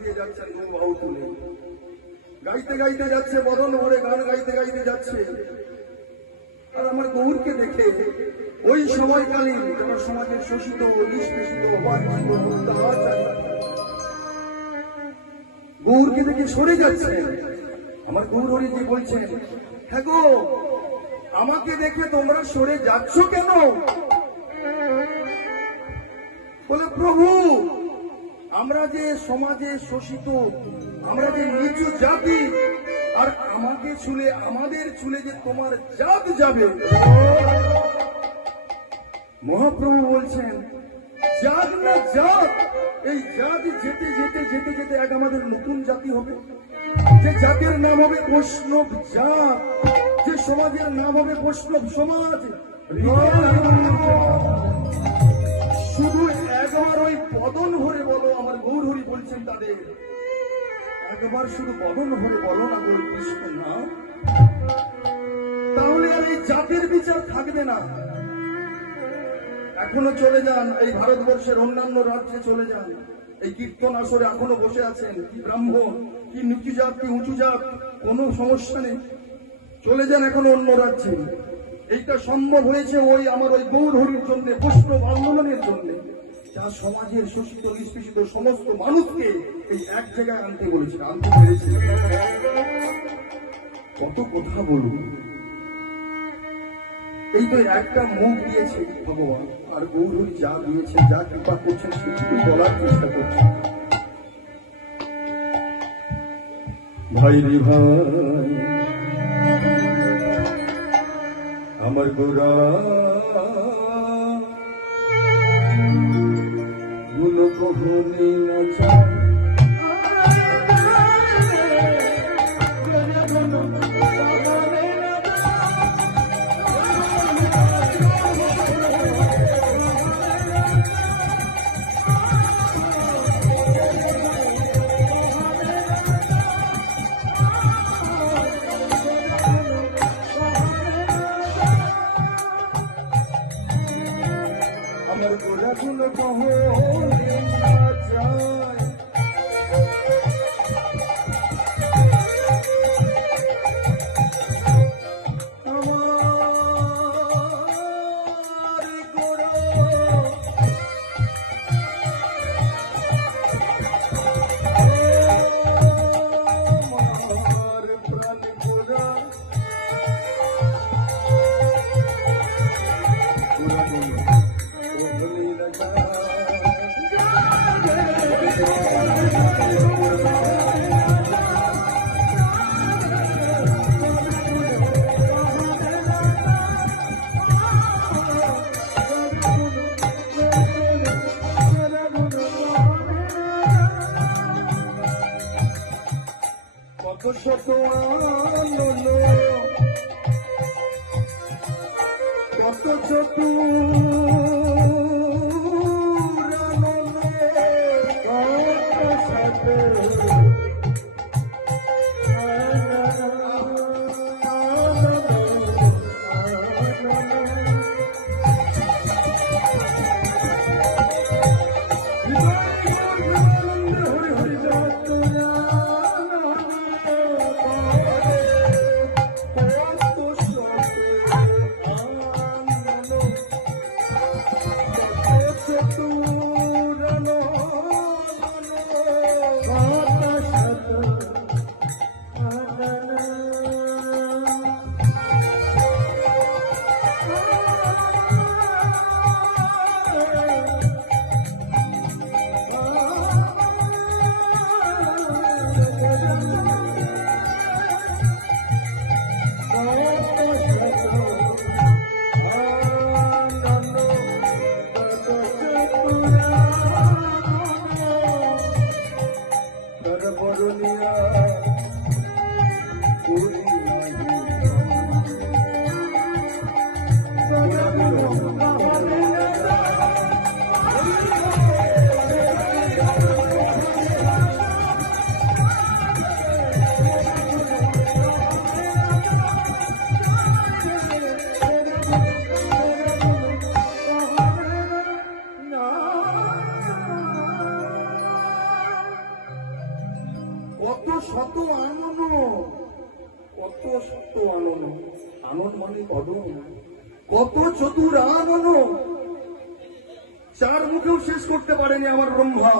দিয়ে যাচ্ছেন দু বাহু তুলে গাইতে গাইতে যাচ্ছে, বদন ভরে গান গাইতে গাইতে যাচ্ছে। আর আমার গৌরকে দেখে ওই সময়কালীন তোমার সমাজের শোষিত, নিষ্পেষিত অত্যাচারী গৌরকে দেখে সরে যাচ্ছেন আমার গৌর হরিজি বলছেন হ্যাঁ গো, আমাকে দেখে তোমরা সরে যাচ্ছ কেন? বলে, প্রভু আমরা যে সমাজে শোষিত, আমরা যে নিচু জাতি, আর আমাকে ছুলে, আমাদের চুলে যে তোমার জাত যাবে। মহাপ্রভু বলছেন, জাত না জাত, এই জাত যেতে যেতে যেতে যেতে এক আমাদের নতুন জাতি হবে। যে জাতির নাম হবে বৈষ্ণব জাত, যে সমাজের নাম হবে বৈষ্ণব সমাজ। শুধু একবার ওই বদন ভরে বলো আমার গৌর হরি বলছেন তাদের, একবার শুধু বদন ভরে বলো না গৌর কৃষ্ণ না তাহলে আর এই জাতের বিচার থাকবে না। এখনও চলে যান, এই ভারতবর্ষের অন্যান্য রাজ্যে চলে যান। এই কীর্তন আসরে এখনও বসে আছেন, কি ব্রাহ্মণ, কি নিচু জাত, কি উঁচু জাত, কোনো সমস্যা নেই। চলে যান এখনও অন্য রাজ্যে। এইটা সম্ভব হয়েছে ওই আমার ওই গৌর হরির জন্য, বৈষ্ণব আন্দোলনের জন্য। যা সমাজের শোষিত, নিষ্পেষিত সমস্ত মানুষকে এই এক জায়গায় আনতে বলেছে, আনতে পেরেছে। কত কথা বলুন। এই তো একটা মুখ দিয়েছে ভগবান, আর গৌরী যা দিয়েছে, যা কৃপা করছেন সেটুকু বলার চেষ্টা করছে। ভাই রে ভাই, আমার গোরা Brunina Chai. আমার গোলা গুলো কহনে না যায় শত কত চতুর শত আনন্দ। কত শত আনন্দ? আনন্দ মানে অদন কত চতুর আনন্দ। চার মুখেও শেষ করতে পারেনি আমার ব্রহ্মা।